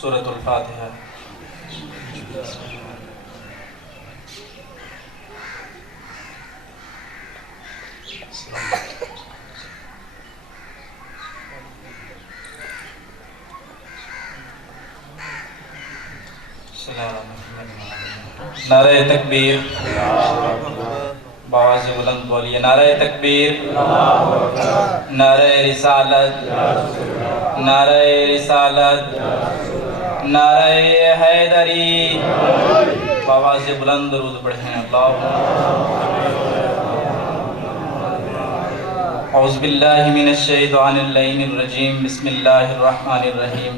سورۃ الفاتحہ۔ نعرہ تکبیر، بآواز بلند بولیے نعرہ تکبیر، نعرہ رسالت، نعرہ رسالت، نعرہ حیدری، بآواز بلند درود پڑھیں۔ اعوذ باللہ من الشیطان اللعین الرجیم، بسم اللہ الرحمن الرحیم،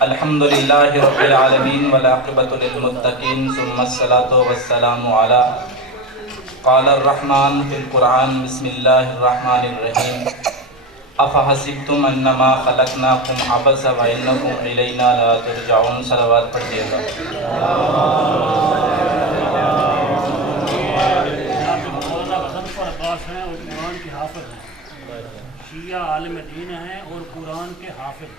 الحمدللہ رب العالمین والعاقبۃ للمتقین، ثم الصلاۃ والسلام علی قال الرحمن فی القرآن، بسم اللہ الرحمن الرحیم، افحسبتم انما خلقناکم عبثا وانکم الینا لا ترجعون۔ صلوات پڑھیے گا۔ قرآن کے حافظ ہیں، شیعہ عالم دین ہیں اور قرآن کے حافظ۔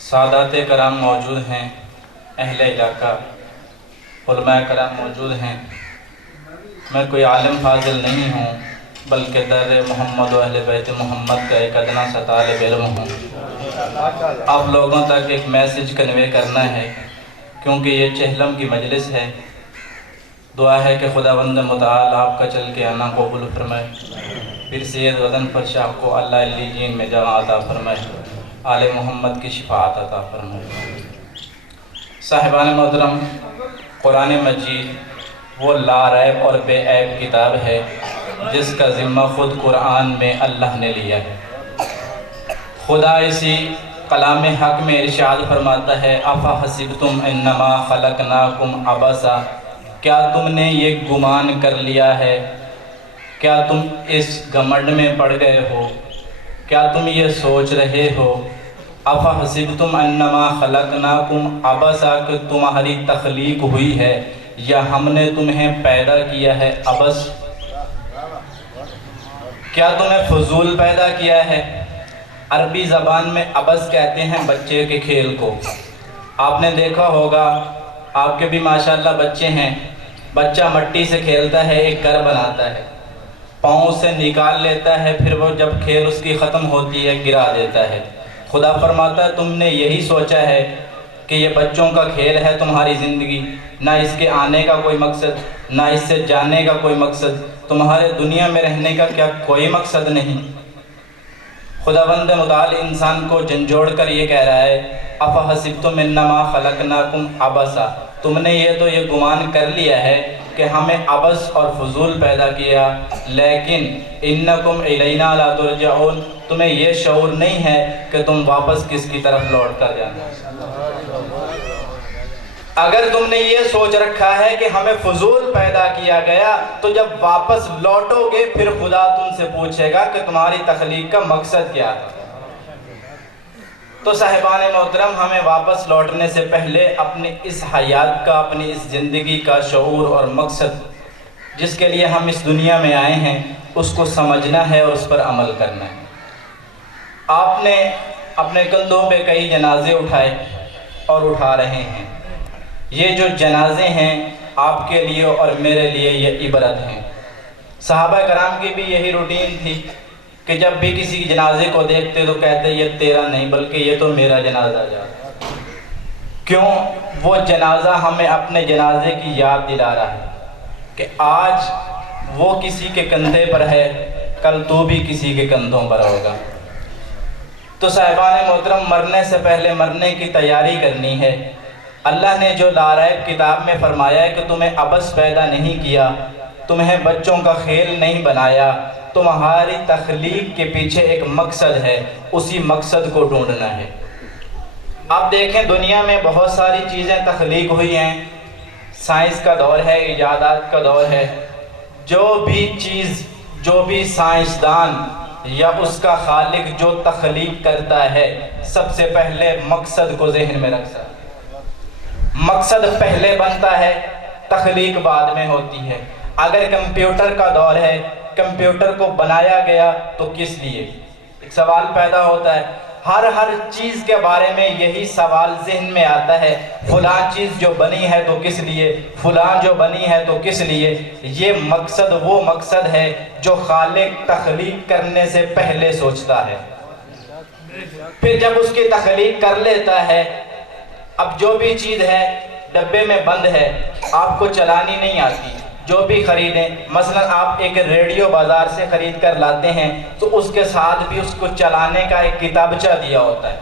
سادات کرام موجود ہیں، اہل علاقہ، علماء کرام موجود ہیں۔ میں کوئی عالم فاضل نہیں ہوں، بلکہ در محمد و اہل بیت محمد کا ایک ادنا سا طالب علم ہوں۔ آپ لوگوں تک ایک میسج کنوے کرنا ہے، کیونکہ یہ چہلم کی مجلس ہے۔ دعا ہے کہ خداوند متعال آپ کا چل کے آنا قبول فرمائے، پھر سید وطن پر شاہ کو اللہ علیین میں جگہ عطا فرمائے، آل محمد کی شفاعت عطا فرمائے۔ صاحبان محترم، قرآن مجید وہ لا ریب اور بے عیب کتاب ہے جس کا ذمہ خود قرآن میں اللہ نے لیا ہے۔ خدا اسی کلام حق میں ارشاد فرماتا ہے، افحسبتم انما خلقناکم عبثا، کیا تم نے یہ گمان کر لیا ہے، کیا تم اس گھمنڈ میں پڑ گئے ہو، کیا تم یہ سوچ رہے ہو، افحسبتم انما خلقناکم عبثا، کہ تمہاری تخلیق ہوئی ہے یا ہم نے تمہیں پیدا کیا ہے عبث، کیا تمہیں فضول پیدا کیا ہے۔ عربی زبان میں عبث کہتے ہیں بچے کے کھیل کو۔ آپ نے دیکھا ہوگا، آپ کے بھی ماشاءاللہ بچے ہیں، بچہ مٹی سے کھیلتا ہے، ایک گھر بناتا ہے، پاؤں سے نکال لیتا ہے، پھر وہ جب کھیل اس کی ختم ہوتی ہے گرا دیتا ہے۔ خدا فرماتا ہے تم نے یہی سوچا ہے کہ یہ بچوں کا کھیل ہے تمہاری زندگی، نہ اس کے آنے کا کوئی مقصد، نہ اس سے جانے کا کوئی مقصد، تمہارے دنیا میں رہنے کا کیا کوئی مقصد نہیں۔ خداوند متعال انسان کو جھنجھوڑ کر یہ کہہ رہا ہے، افحسبتم انما خلقناکم عبثا، تم نے یہ گمان کر لیا ہے کہ ہمیں عبث اور فضول پیدا کیا، لیکن انکم الینا لا ترجعون، تمہیں یہ شعور نہیں ہے کہ تم واپس کس کی طرف لوٹ کر جانا۔ اگر تم نے یہ سوچ رکھا ہے کہ ہمیں فضول پیدا کیا گیا، تو جب واپس لوٹو گے پھر خدا تم سے پوچھے گا کہ تمہاری تخلیق کا مقصد کیا تھا۔ تو صاحبان محترم، ہمیں واپس لوٹنے سے پہلے اپنی اس حیات کا، اپنی اس زندگی کا شعور اور مقصد جس کے لیے ہم اس دنیا میں آئے ہیں اس کو سمجھنا ہے اور اس پر عمل کرنا ہے۔ آپ نے اپنے کندھوں پہ کئی جنازے اٹھائے اور اٹھا رہے ہیں۔ یہ جو جنازے ہیں آپ کے لیے اور میرے لیے یہ عبرت ہیں۔ صحابہ کرام کی بھی یہی روٹین تھی کہ جب بھی کسی جنازے کو دیکھتے تو کہتے یہ تیرا نہیں بلکہ یہ تو میرا جنازہ جا۔ کیوں؟ وہ جنازہ ہمیں اپنے جنازے کی یاد دلا رہا ہے کہ آج وہ کسی کے کندھے پر ہے، کل تو بھی کسی کے کندھوں پر ہوگا۔ تو صاحبان محترم، مرنے سے پہلے مرنے کی تیاری کرنی ہے۔ اللہ نے جو لا ریب کتاب میں فرمایا ہے کہ تمہیں عبث پیدا نہیں کیا، تمہیں بچوں کا کھیل نہیں بنایا، تمہاری تخلیق کے پیچھے ایک مقصد ہے، اسی مقصد کو ڈھونڈنا ہے۔ آپ دیکھیں دنیا میں بہت ساری چیزیں تخلیق ہوئی ہیں، سائنس کا دور ہے، ایجادات کا دور ہے۔ جو بھی چیز، جو بھی سائنسدان یا اس کا خالق جو تخلیق کرتا ہے، سب سے پہلے مقصد کو ذہن میں رکھتا ہے۔ مقصد پہلے بنتا ہے، تخلیق بعد میں ہوتی ہے۔ اگر کمپیوٹر کا دور ہے، کمپیوٹر کو بنایا گیا تو کس لیے؟ ایک سوال پیدا ہوتا ہے، ہر چیز کے بارے میں یہی سوال ذہن میں آتا ہے، فلاں چیز جو بنی ہے تو کس لیے، فلاں جو بنی ہے تو کس لیے۔ یہ مقصد وہ مقصد ہے جو خالق تخلیق کرنے سے پہلے سوچتا ہے، پھر جب اس کی تخلیق کر لیتا ہے، اب جو بھی چیز ہے ڈبے میں بند ہے، آپ کو چلانی نہیں آتی، جو بھی خریدیں، مثلا آپ ایک ریڈیو بازار سے خرید کر لاتے ہیں تو اس کے ساتھ بھی اس کو چلانے کا ایک کتابچہ دیا ہوتا ہے،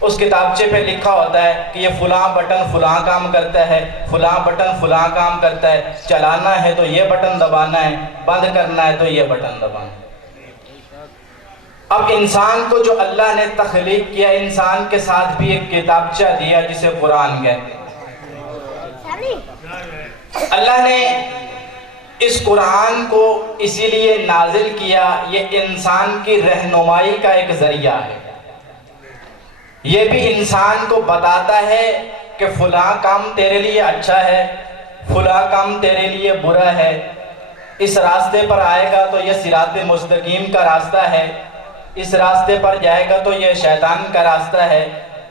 اس کتابچے پہ لکھا ہوتا ہے کہ یہ فلاں بٹن فلاں کام کرتا ہے، فلاں بٹن فلاں کام کرتا ہے، چلانا ہے تو یہ بٹن دبانا ہے، بند کرنا ہے تو یہ بٹن دبانا ہے۔ اب انسان کو جو اللہ نے تخلیق کیا، انسان کے ساتھ بھی ایک کتابچہ دیا جسے قرآن کہتے ہیں۔ اللہ نے اس قرآن کو اسی لیے نازل کیا، یہ انسان کی رہنمائی کا ایک ذریعہ ہے، یہ بھی انسان کو بتاتا ہے کہ فلاں کام تیرے لیے اچھا ہے، فلاں کام تیرے لیے برا ہے، اس راستے پر آئے گا تو یہ صراط مستقیم کا راستہ ہے، اس راستے پر جائے گا تو یہ شیطان کا راستہ ہے،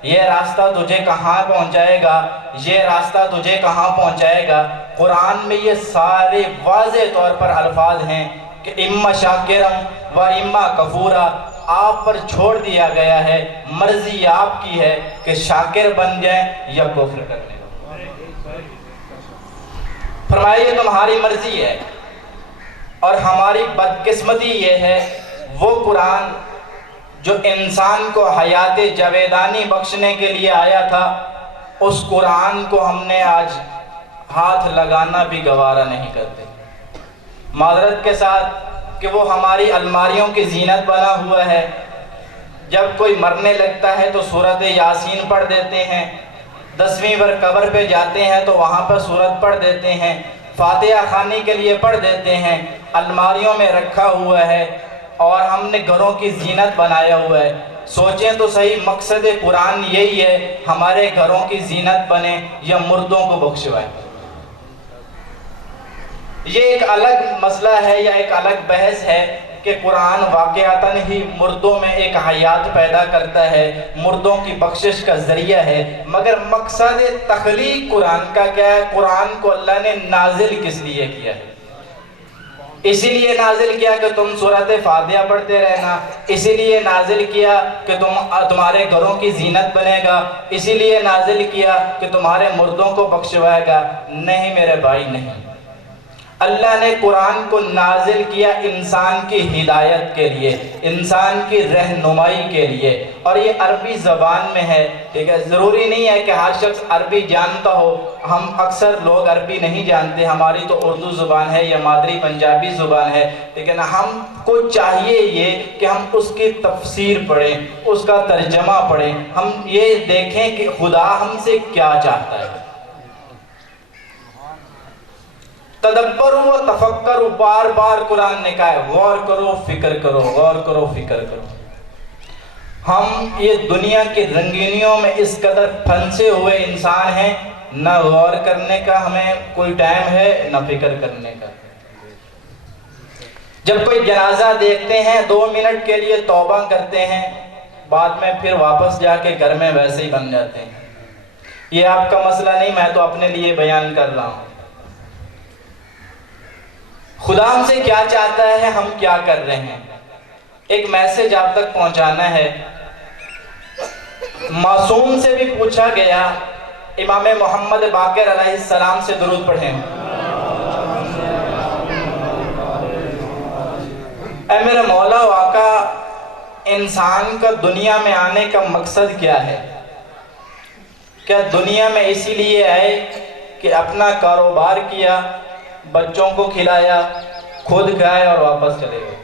یہ راستہ تجھے کہاں پہنچائے گا، یہ راستہ تجھے کہاں پہنچائے گا۔ قرآن میں یہ سارے واضح طور پر الفاظ ہیں کہ اما شاکرم و اما کفورا، آپ پر چھوڑ دیا گیا ہے، مرضی آپ کی ہے کہ شاکر بن جائیں یا کفر کر لیں۔ فرمایا یہ تمہاری مرضی ہے، اور ہماری بدقسمتی یہ ہے وہ قرآن جو انسان کو حیات جاویدانی بخشنے کے لیے آیا تھا، اس قرآن کو ہم نے آج ہاتھ لگانا بھی گوارا نہیں کرتے، معذرت کے ساتھ کہ وہ ہماری الماریوں کی زینت بنا ہوا ہے۔ جب کوئی مرنے لگتا ہے تو سورۃ یاسین پڑھ دیتے ہیں، 10ویں بار قبر پہ جاتے ہیں تو وہاں پر سورت پڑھ دیتے ہیں، فاتحہ خوانی کے لیے پڑھ دیتے ہیں، الماریوں میں رکھا ہوا ہے اور ہم نے گھروں کی زینت بنایا ہوا ہے۔ سوچیں تو صحیح، مقصد قرآن یہی ہے ہمارے گھروں کی زینت بنے یا مردوں کو بخشوائے؟ یہ ایک الگ مسئلہ ہے یا ایک الگ بحث ہے کہ قرآن واقعتاً ہی مردوں میں ایک حیات پیدا کرتا ہے، مردوں کی بخشش کا ذریعہ ہے، مگر مقصد تخلیق قرآن کا کیا ہے؟ قرآن کو اللہ نے نازل کس لیے کیا ہے؟ اسی لیے نازل کیا کہ تم سورۃ فاتحہ پڑھتے رہنا، اسی لیے نازل کیا کہ تمہارے گھروں کی زینت بنے گا، اسی لیے نازل کیا کہ تمہارے مردوں کو بخشوائے گا؟ نہیں میرے بھائی، نہیں۔ اللہ نے قرآن کو نازل کیا انسان کی ہدایت کے لیے، انسان کی رہنمائی کے لیے، اور یہ عربی زبان میں ہے، ٹھیک ہے؟ ضروری نہیں ہے کہ ہر شخص عربی جانتا ہو، ہم اکثر لوگ عربی نہیں جانتے، ہماری تو اردو زبان ہے یا مادری پنجابی زبان ہے، لیکن ہم کو چاہیے یہ کہ ہم اس کی تفسیر پڑھیں، اس کا ترجمہ پڑھیں، ہم یہ دیکھیں کہ خدا ہم سے کیا چاہتا ہے۔ تدبر و تفکر، بار بار قرآن نے کہا ہے غور کرو فکر کرو، غور کرو فکر کرو۔ ہم یہ دنیا کی رنگینیوں میں اس قدر پھنسے ہوئے انسان ہیں، نہ غور کرنے کا ہمیں کوئی ٹائم ہے نہ فکر کرنے کا۔ جب کوئی جنازہ دیکھتے ہیں 2 منٹ کے لیے توبہ کرتے ہیں، بعد میں پھر واپس جا کے گھر میں ویسے ہی بن جاتے ہیں۔ یہ آپ کا مسئلہ نہیں، میں تو اپنے لیے بیان کر رہا ہوں۔ خدا ہم سے کیا چاہتا ہے، ہم کیا کر رہے ہیں؟ ایک میسج آپ تک پہنچانا ہے۔ معصوم سے بھی پوچھا گیا، امام محمد باقر علیہ السلام سے درود پڑھیں۔ اے میرے مولا و آقا، انسان کا دنیا میں آنے کا مقصد کیا ہے؟ کیا دنیا میں اسی لیے آئے کہ اپنا کاروبار کیا، بچوں کو کھلایا، خود کھائے اور واپس چلے گئے؟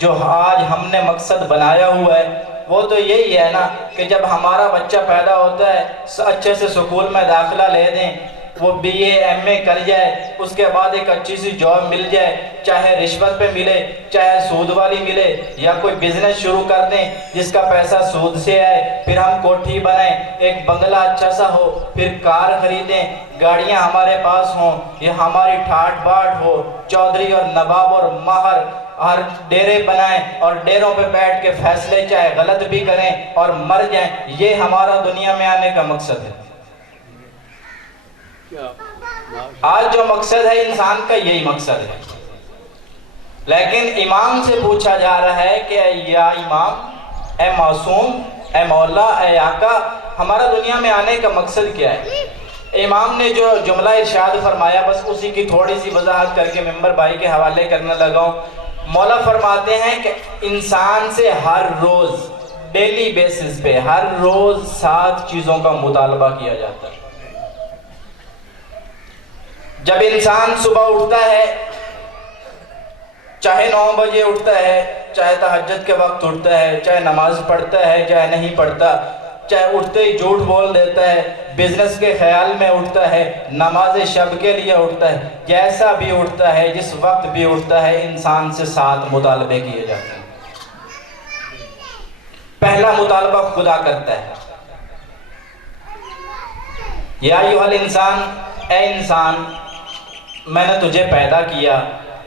جو آج ہم نے مقصد بنایا ہوا ہے وہ تو یہی ہے نا کہ جب ہمارا بچہ پیدا ہوتا ہے اچھے سے سکول میں داخلہ لے دیں، وہ BA MA کر جائے، اس کے بعد ایک اچھی سی جاب مل جائے، چاہے رشوت پہ ملے چاہے سود والی ملے، یا کوئی بزنس شروع کر دیں جس کا پیسہ سود سے آئے، پھر ہم کوٹھی بنائیں، ایک بنگلہ اچھا سا ہو، پھر کار خریدیں، گاڑیاں ہمارے پاس ہوں، یہ ہماری ٹھاٹ باٹ ہو، چودھری اور نواب اور مہر اور ڈیرے بنائیں اور ڈیروں پہ بیٹھ کے فیصلے چاہے غلط بھی کریں اور مر جائیں۔ یہ ہمارا دنیا میں آنے کا مقصد ہے۔ آج جو مقصد ہے انسان کا یہی مقصد ہے، لیکن امام سے پوچھا جا رہا ہے کہ یا امام، اے معصوم، اے مولا، اے آقا، ہمارا دنیا میں آنے کا مقصد کیا ہے؟ امام نے جو جملہ ارشاد فرمایا بس اسی کی تھوڑی سی وضاحت کر کے ممبر بھائی کے حوالے کرنے لگا ہوں۔ مولا فرماتے ہیں کہ انسان سے ہر روز ڈیلی بیسس پہ ہر روز 7 چیزوں کا مطالبہ کیا جاتا ہے۔ جب انسان صبح اٹھتا ہے، چاہے 9 بجے اٹھتا ہے، چاہے تہجد کے وقت اٹھتا ہے، چاہے نماز پڑھتا ہے چاہے نہیں پڑھتا، چاہے اٹھتے ہی جھوٹ بول دیتا ہے، بزنس کے خیال میں اٹھتا ہے، نماز شب کے لیے اٹھتا ہے، جیسا بھی اٹھتا ہے، جس وقت بھی اٹھتا ہے، انسان سے 7 مطالبے کیے جاتے ہیں۔ پہلا مطالبہ خدا کرتا ہے، یا ایھا الانسان، اے انسان، میں نے تجھے پیدا کیا،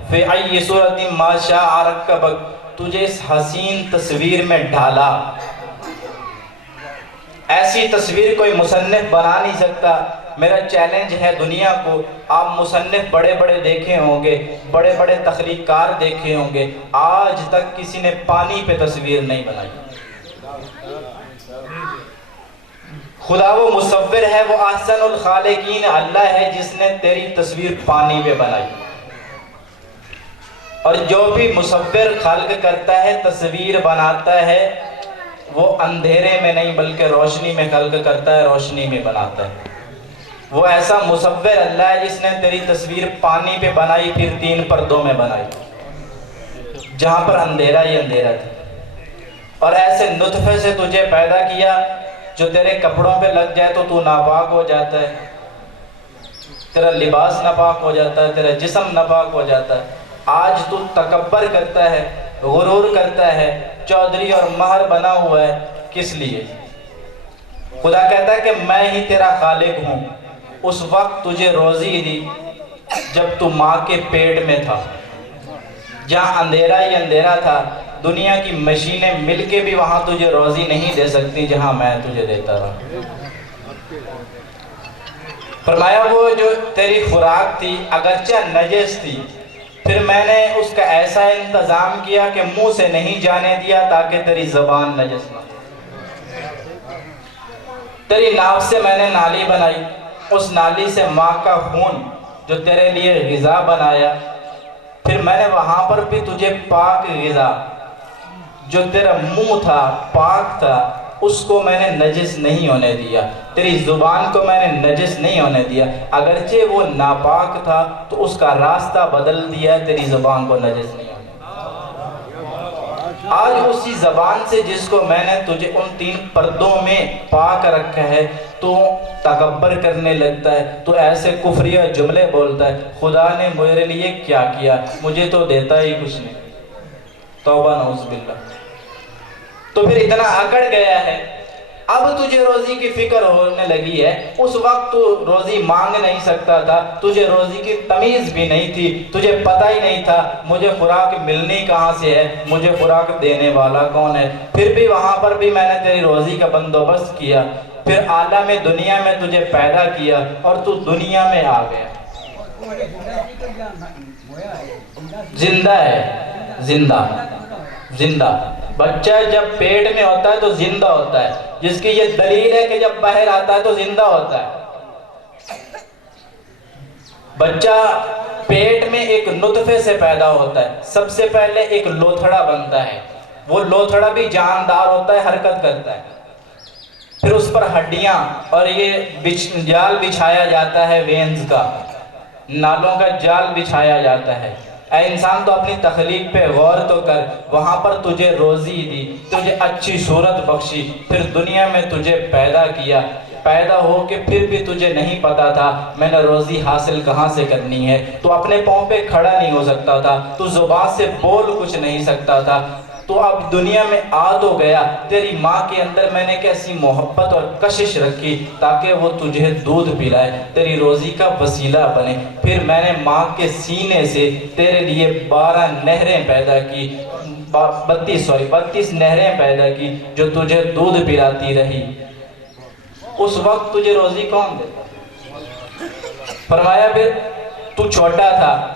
فی ای صورت ما شاء رکبک، تجھے اس حسین تصویر میں ڈھالا۔ ایسی تصویر کوئی مصنف بنا نہیں سکتا۔ میرا چیلنج ہے دنیا کو، آپ مصنف بڑے بڑے دیکھے ہوں گے، بڑے بڑے تخلیق کار دیکھے ہوں گے، آج تک کسی نے پانی پہ تصویر نہیں بنائی۔ خدا وہ مصور ہے، وہ احسن الخالقین اللہ ہے جس نے تیری تصویر پانی پہ بنائی۔ اور جو بھی مصور خلق کرتا ہے، تصویر بناتا ہے، وہ اندھیرے میں نہیں بلکہ روشنی میں خلق کرتا ہے، روشنی میں بناتا ہے۔ وہ ایسا مصور اللہ ہے جس نے تیری تصویر پانی پہ بنائی، پھر 3 پردوں میں بنائی، جہاں پر اندھیرا ہی اندھیرا تھا، اور ایسے نطفے سے تجھے پیدا کیا جو تیرے کپڑوں پہ لگ جائے تو ناپاک ہو جاتا ہے، تیرا لباس ناپاک ہو جاتا ہے، تیرا جسم ناپاک ہو جاتا ہے۔ آج تو تکبر کرتا ہے، غرور کرتا ہے، چودھری اور مہر بنا ہوا ہے، کس لیے؟ خدا کہتا ہے کہ میں ہی تیرا خالق ہوں۔ اس وقت تجھے روزی دی جب تو ماں کے پیٹ میں تھا، جہاں اندھیرا ہی اندھیرا تھا، دنیا کی مشینیں مل کے بھی وہاں تجھے روزی نہیں دے سکتی جہاں میں تجھے دیتا رہا۔ فرمایا وہ جو تیری خوراک تھی اگرچہ نجس تھی، پھر میں نے اس کا ایسا انتظام کیا کہ منہ سے نہیں جانے دیا تاکہ تیری زبان نجس نہ ہو۔ تیری ناف سے میں نے نالی بنائی، اس نالی سے ماں کا خون جو تیرے لیے غذا بنایا، پھر میں نے وہاں پر بھی تجھے پاک غذا جو تیرا منہ تھا پاک تھا، اس کو میں نے نجس نہیں ہونے دیا، تیری زبان کو میں نے نجس نہیں ہونے دیا، اگرچہ وہ ناپاک تھا تو اس کا راستہ بدل دیا، تیری زبان کو نجس نہیں ہونے دیا۔ آج اسی زبان سے جس کو میں نے تجھے ان 3 پردوں میں پاک رکھا ہے، تو تکبر کرنے لگتا ہے، تو ایسے کفریہ جملے بولتا ہے، خدا نے میرے لیے کیا کیا، مجھے تو دیتا ہی کچھ نہیں۔ توبہ نعوذ باللہ۔ تو پھر اتنا اکڑ گیا ہے، اب تجھے روزی کی فکر ہونے لگی ہے، اس وقت تو روزی مانگ نہیں سکتا تھا، تجھے روزی کی تمیز بھی نہیں تھی، تجھے پتہ ہی نہیں تھا مجھے خوراک ملنی کہاں سے ہے، مجھے خوراک دینے والا کون ہے، پھر بھی وہاں پر بھی میں نے تیری روزی کا بندوبست کیا، پھر عالم دنیا میں تجھے پیدا کیا اور تو دنیا میں آ گیا۔ زندہ ہے، زندہ زندہ بچہ جب پیٹ میں ہوتا ہے تو زندہ ہوتا ہے، جس کی یہ دلیل ہے کہ جب باہر آتا ہے تو زندہ ہوتا ہے۔ بچہ پیٹ میں ایک نطفے سے پیدا ہوتا ہے، سب سے پہلے ایک لوتھڑا بنتا ہے، وہ لوتھڑا بھی جاندار ہوتا ہے، حرکت کرتا ہے، پھر اس پر ہڈیاں اور یہ جال بچھایا جاتا ہے، وینز کا، نالوں کا جال بچھایا جاتا ہے۔ اے انسان تو اپنی تخلیق پہ غور تو کر، وہاں پر تجھے روزی دی، تجھے اچھی صورت بخشی، پھر دنیا میں تجھے پیدا کیا، پیدا ہو کے پھر بھی تجھے نہیں پتا تھا میں نے روزی حاصل کہاں سے کرنی ہے، تو اپنے پاؤں پہ کھڑا نہیں ہو سکتا تھا، تو زبان سے بول کچھ نہیں سکتا تھا، تو اب دنیا میں آ تو گیا، تیری ماں کے اندر میں نے کیسی محبت اور کشش رکھی تاکہ وہ تجھے دودھ پلائے، تیری روزی کا وسیلہ بنے، پھر میں نے ماں کے سینے سے تیرے لیے 12 نہریں پیدا کی، 32 نہریں پیدا کی جو تجھے دودھ پلاتی رہی۔ اس وقت تجھے روزی کون دیتا؟ فرمایا پھر تو چھوٹا تھا،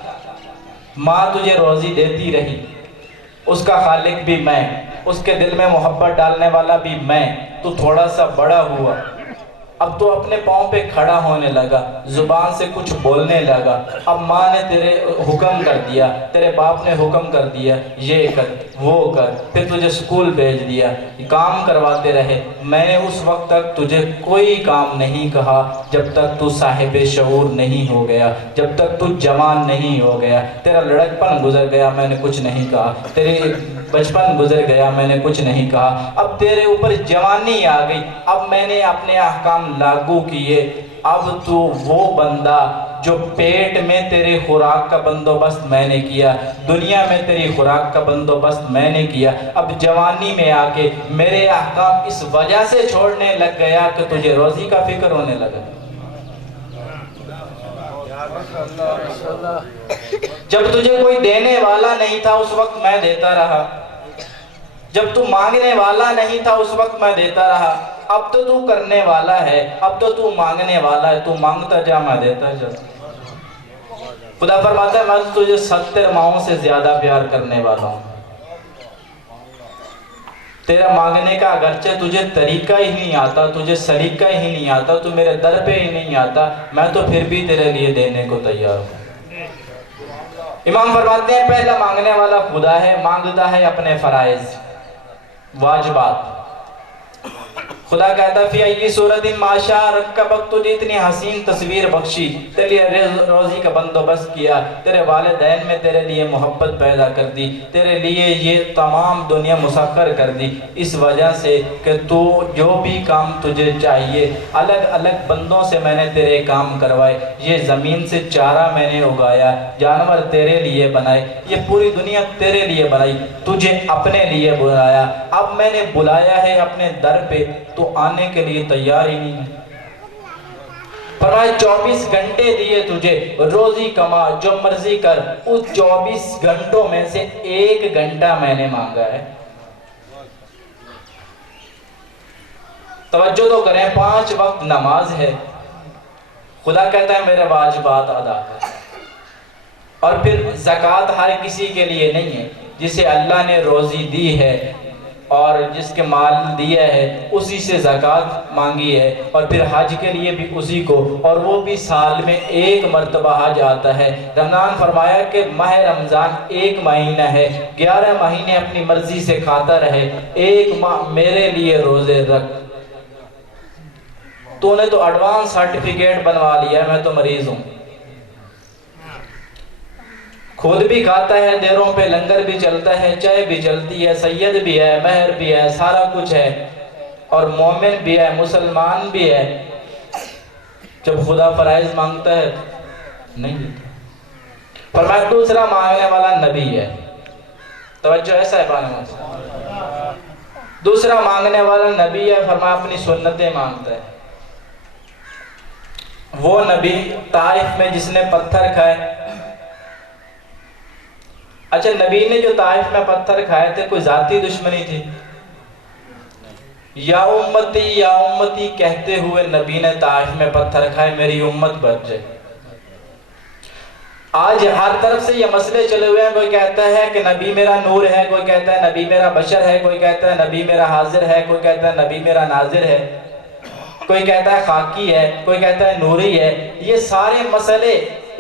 ماں تجھے روزی دیتی رہی، اس کا خالق بھی میں، اس کے دل میں محبت ڈالنے والا بھی میں، تو تھوڑا سا بڑا ہوا، اب تو اپنے پاؤں پہ کھڑا ہونے لگا، زبان سے کچھ بولنے لگا، اب ماں نے تیرے حکم کر دیا، تیرے باپ نے حکم کر دیا یہ کر وہ کر، پھر تجھے سکول بھیج دیا، کام کرواتے رہے، میں نے اس وقت تک تجھے کوئی کام نہیں کہا جب تک تو صاحب شعور نہیں ہو گیا، جب تک تو جوان نہیں ہو گیا، تیرا لڑکپن گزر گیا میں نے کچھ نہیں کہا، تیرے بچپن گزر گیا میں نے کچھ نہیں کہا، اب تیرے اوپر جوانی آ گئی، اب میں نے اپنے احکام لاگو کیے، اب تو وہ بندہ جو پیٹ میں تیرے خوراک کا بندوبست میں نے کیا، دنیا میں تیری خوراک کا بندوبست میں نے کیا، اب جوانی میں آ کے میرے احکام اس وجہ سے چھوڑنے لگ گیا کہ تجھے روزی کا فکر ہونے لگا۔ جب تجھے کوئی دینے والا نہیں تھا اس وقت میں دیتا رہا، جب تو مانگنے والا نہیں تھا اس وقت میں دیتا رہا، اب تو تو کرنے والا ہے، اب تو تو مانگنے والا ہے، تو مانگتا جا میں دیتا جا۔ خدا فرماتا ہے میں تجھے 70 ماؤں سے زیادہ پیار کرنے والا ہوں، تیرا مانگنے کا اگرچہ تجھے طریقہ ہی نہیں آتا، تجھے سلیقہ ہی نہیں آتا، تو میرے در پہ ہی نہیں آتا، میں تو پھر بھی تیرے لیے دینے کو تیار ہوں۔ امام فرماتے ہیں پہلا مانگنے والا خدا ہے، مانگتا ہے اپنے فرائض واجبات۔ خدا کہتا فی ای صورت ما شاء رکبک، تجھے اتنی حسین تصویر بخشی، تیرے لیے روزی کا بندوبست کیا، تیرے والدین میں تیرے لیے محبت پیدا کر دی، تیرے لیے یہ تمام دنیا مسخر کر دی، اس وجہ سے کہ تو جو بھی کام تجھے چاہیے الگ الگ بندوں سے میں نے تیرے کام کروائے، یہ زمین سے چارہ میں نے اگایا، جانور تیرے لیے بنائے، یہ پوری دنیا تیرے لیے بنائی، تجھے اپنے لیے بلایا، اب میں نے بلایا ہے اپنے در پہ، تو آنے کے لیے تیار ہی نہیں ہے۔ فرمایا 24 گھنٹے دیے تجھے، روزی کما جو مرضی کر، اس 24 گھنٹوں میں سے 1 گھنٹہ میں نے مانگا ہے۔ توجہ تو کریں، 5 وقت نماز ہے، خدا کہتا ہے میرے واجبات ادا کر، اور پھر زکوٰۃ ہر کسی کے لیے نہیں ہے، جسے اللہ نے روزی دی ہے اور جس کے مال دیا ہے اسی سے زکوٰۃ مانگی ہے، اور پھر حج کے لیے بھی اسی کو، اور وہ بھی سال میں 1 مرتبہ حج آتا ہے۔ رمضان فرمایا کہ ماہ رمضان 1 مہینہ ہے، 11 مہینے اپنی مرضی سے کھاتا رہے، 1 ماہ میرے لیے روزے رکھ۔ تو نے تو ایڈوانس سرٹیفکیٹ بنوا لیا میں تو مریض ہوں، خود بھی کھاتا ہے، دیروں پہ لنگر بھی چلتا ہے، چائے بھی چلتی ہے، سید بھی ہے، مہر بھی ہے، سارا کچھ ہے، اور مومن بھی ہے، مسلمان بھی ہے، جب خدا فرائض مانگتا ہے نہیں دیتا۔ فرمایا دوسرا مانگنے والا نبی ہے، توجہ ایسا ہے بانے، دوسرا مانگنے والا نبی ہے، فرمایا اپنی سنتیں مانگتا ہے۔ وہ نبی طائف میں جس نے پتھر کھائے، اچھا نبی نے جو طائف میں پتھر کھائے تھے کوئی ذاتی دشمنی تھی؟ یا امتی کہتے ہوئے نبی نے طائف میں پتھر کھائے میری امت بچ جائے۔ آج ہر طرف سے یہ مسئلے چلے ہوئے ہیں، کوئی کہتا ہے کہ نبی میرا نور ہے، کوئی کہتا ہے نبی میرا بشر ہے، کوئی کہتا ہے نبی میرا حاضر ہے، کوئی کہتا ہے نبی میرا ناظر ہے، کوئی کہتا ہے خاکی ہے، کوئی کہتا ہے نوری ہے۔ یہ سارے مسئلے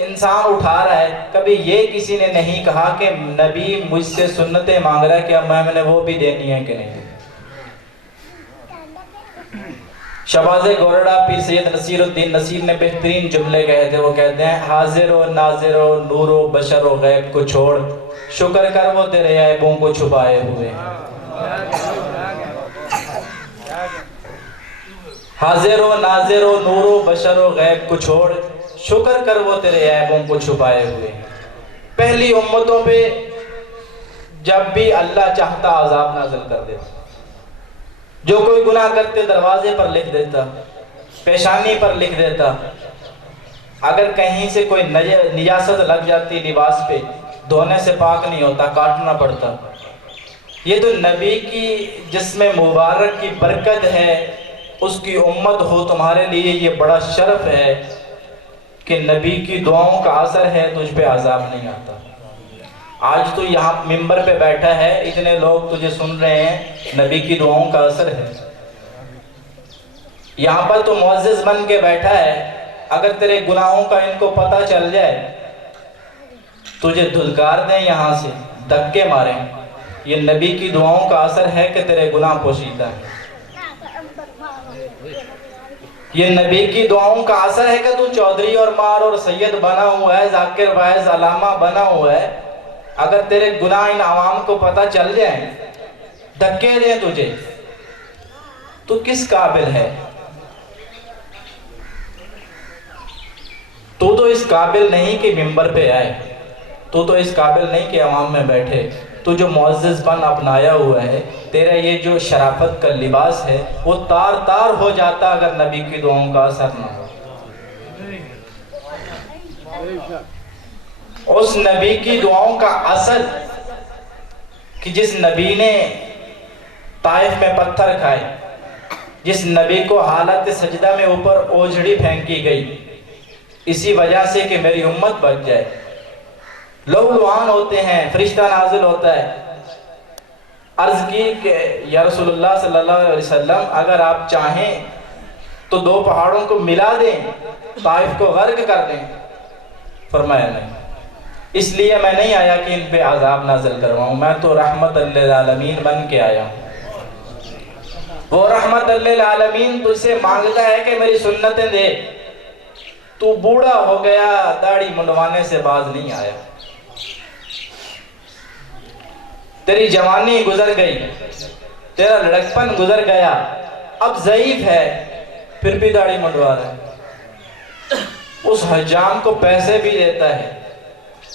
انسان اٹھا رہا ہے، کبھی یہ کسی نے نہیں کہا کہ نبی مجھ سے سنتیں مانگ رہا ہے کہ اب میں نے وہ بھی دینی ہے کہ نہیں۔ شہباز گورڑا پیر سید نصیر الدین نصیر نے بہترین جملے کہے تھے، وہ کہتے ہیں حاضر و ناظر و نور و بشر و غیب کو چھوڑ، شکر کر وہ تیرے عیبوں کو چھپائے ہوئے ہیں۔ حاضر و ناظر و نور و بشر و غیب کو چھوڑ، شکر کر وہ تیرے عیبوں کو چھپائے ہوئے۔ پہلی امتوں پہ جب بھی اللہ چاہتا عذاب نازل کر دیتا، جو کوئی گناہ کرتے دروازے پر لکھ دیتا، پیشانی پر لکھ دیتا، اگر کہیں سے کوئی نجاست لگ جاتی لباس پہ، دھونے سے پاک نہیں ہوتا، کاٹنا پڑتا۔ یہ تو نبی کی جسم مبارک کی برکت ہے، اس کی امت ہو تمہارے لیے یہ بڑا شرف ہے کہ نبی کی دعاؤں کا اثر ہے، تجھ پہ عذاب نہیں آتا۔ آج تو یہاں ممبر پہ بیٹھا ہے، اتنے لوگ تجھے سن رہے ہیں، نبی کی دعاؤں کا اثر ہے۔ یہاں پر تو معزز بن کے بیٹھا ہے، اگر تیرے گناہوں کا ان کو پتہ چل جائے، تجھے دھلکار دیں، یہاں سے دھکے ماریں، یہ نبی کی دعاؤں کا اثر ہے کہ تیرے گناہ پوشیدہ ہے۔ یہ نبی کی دعاؤں کا اثر ہے کہ تو چودھری اور مار اور سید بنا ہوا ہے، ذاکر واعظ علامہ بنا ہوا ہے، اگر تیرے گناہ ان عوام کو پتہ چل جائیں، دھکے دیں تجھے، تو کس قابل ہے؟ تو اس قابل نہیں کہ ممبر پہ آئے، تو اس قابل نہیں کہ عوام میں بیٹھے، تو جو معزز پن اپنایا ہوا ہے، تیرا یہ جو شرافت کا لباس ہے، وہ تار تار ہو جاتا اگر نبی کی دعاؤں کا اثر نہ ہو۔ اس نبی کی دعاؤں کا اثر کہ جس نبی نے طائف میں پتھر کھائے، جس نبی کو حالت سجدہ میں اوپر اوجھڑی پھینکی گئی، اسی وجہ سے کہ میری امت بچ جائے، لہو لعان ہوتے ہیں، فرشتہ نازل ہوتا ہے۔ عرض کی کہ یا رسول اللہ صلی اللہ علیہ وسلم، اگر آپ چاہیں تو دو پہاڑوں کو ملا دیں، طائف کو غرق کر دیں۔ فرمایا نہیں، اس لیے میں نہیں آیا کہ ان پہ عذاب نازل کرواؤں، میں تو رحمت للعالمین بن کے آیا ہوں۔ وہ رحمت للعالمین تجھ سے مانگتا ہے کہ میری سنتیں دے، تو بوڑھا ہو گیا، داڑھی منڈوانے سے باز نہیں آیا، تیری جوانی گزر گئی، تیرا لڑکپن گزر گیا، اب ضعیف ہے، پھر بھی داڑھی منڈوا رہا ہے، اس حجام کو پیسے بھی دیتا ہے،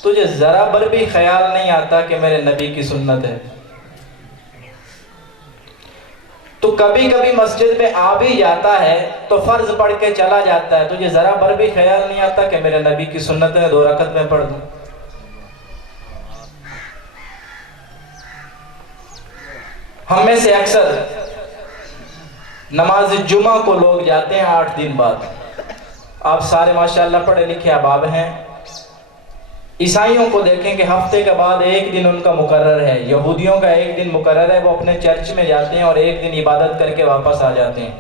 تجھے ذرا بر بھی خیال نہیں آتا کہ میرے نبی کی سنت ہے۔ تو کبھی کبھی مسجد میں آ بھی جاتا ہے تو فرض پڑھ کے چلا جاتا ہے، تجھے ذرا بر بھی خیال نہیں آتا کہ میرے نبی کی سنت ہے، 2 رکعت میں پڑھ دوں۔ ہم میں سے اکثر نماز جمعہ کو لوگ جاتے ہیں 8 دن بعد۔ آپ سارے ماشاءاللہ پڑھے لکھے احباب ہیں، عیسائیوں کو دیکھیں کہ ہفتے کے بعد 1 دن ان کا مقرر ہے، یہودیوں کا 1 دن مقرر ہے، وہ اپنے چرچ میں جاتے ہیں اور 1 دن عبادت کر کے واپس آ جاتے ہیں۔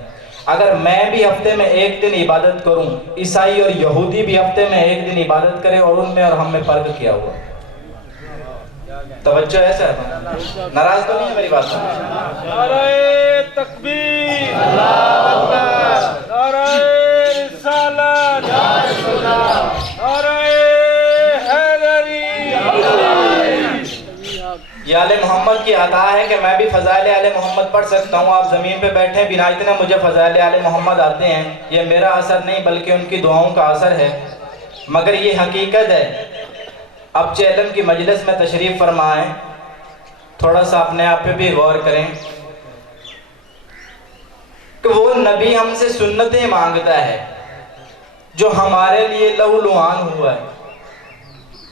اگر میں بھی ہفتے میں 1 دن عبادت کروں، عیسائی اور یہودی بھی ہفتے میں 1 دن عبادت کریں، اور ان میں اور ہم میں فرق کیا ہوا؟ توجہ ہے سر؟ ناراض تو نہیں ہے میری بات سے؟ نعرہ تکبیر، اللہ اکبر، نعرہ رسالت، نعرہ حیدری۔ یہ آل محمد کی عطا ہے کہ میں بھی فضائل آل محمد پڑھ سکتا ہوں، آپ زمین پہ بیٹھے بنا اتنے مجھے فضائل آل محمد آتے ہیں، یہ میرا اثر نہیں بلکہ ان کی دعاؤں کا اثر ہے۔ مگر یہ حقیقت ہے، اب چیلم کی مجلس میں تشریف فرمائیں، تھوڑا سا اپنے آپ پہ بھی غور کریں کہ وہ نبی ہم سے سنتیں مانگتا ہے جو ہمارے لیے لہو لعان ہوا ہے،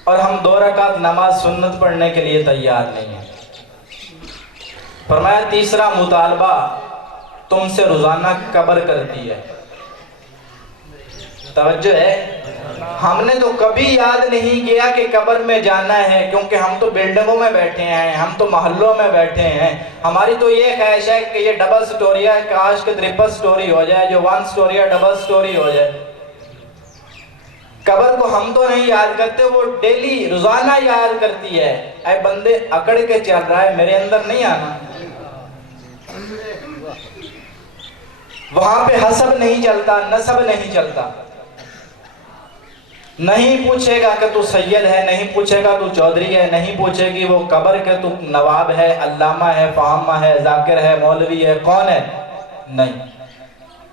اور ہم 2 رکعت نماز سنت پڑھنے کے لیے تیار نہیں ہیں۔ فرمایا تیسرا مطالبہ تم سے روزانہ قبر کرتی ہے۔ توجہ ہے؟ ہم نے تو کبھی یاد نہیں کیا کہ قبر میں جانا ہے، کیونکہ ہم تو بلڈنگوں میں بیٹھے ہیں، ہم تو محلوں میں بیٹھے ہیں، ہماری تو یہ خواہش ہے کہ یہ ڈبل سٹوری ہے، کاش کہ 3 سٹوری ہو جائے، جو 1 سٹوری ہے ڈبل سٹوری ہو جائے۔ قبر کو ہم تو نہیں یاد کرتے، وہ ڈیلی روزانہ یاد کرتی ہے، اے بندے اکڑ کے چل رہا ہے، میرے اندر نہیں آنا۔ وہاں پہ حسب نہیں چلتا، نسب نہیں چلتا، نہیں پوچھے گا کہ تو سید ہے، نہیں پوچھے گا تو چودھری ہے، نہیں پوچھے گی وہ قبر کہ تو نواب ہے، علامہ ہے، فہامہ ہے، ذاکر ہے، مولوی ہے، کون ہے، نہیں۔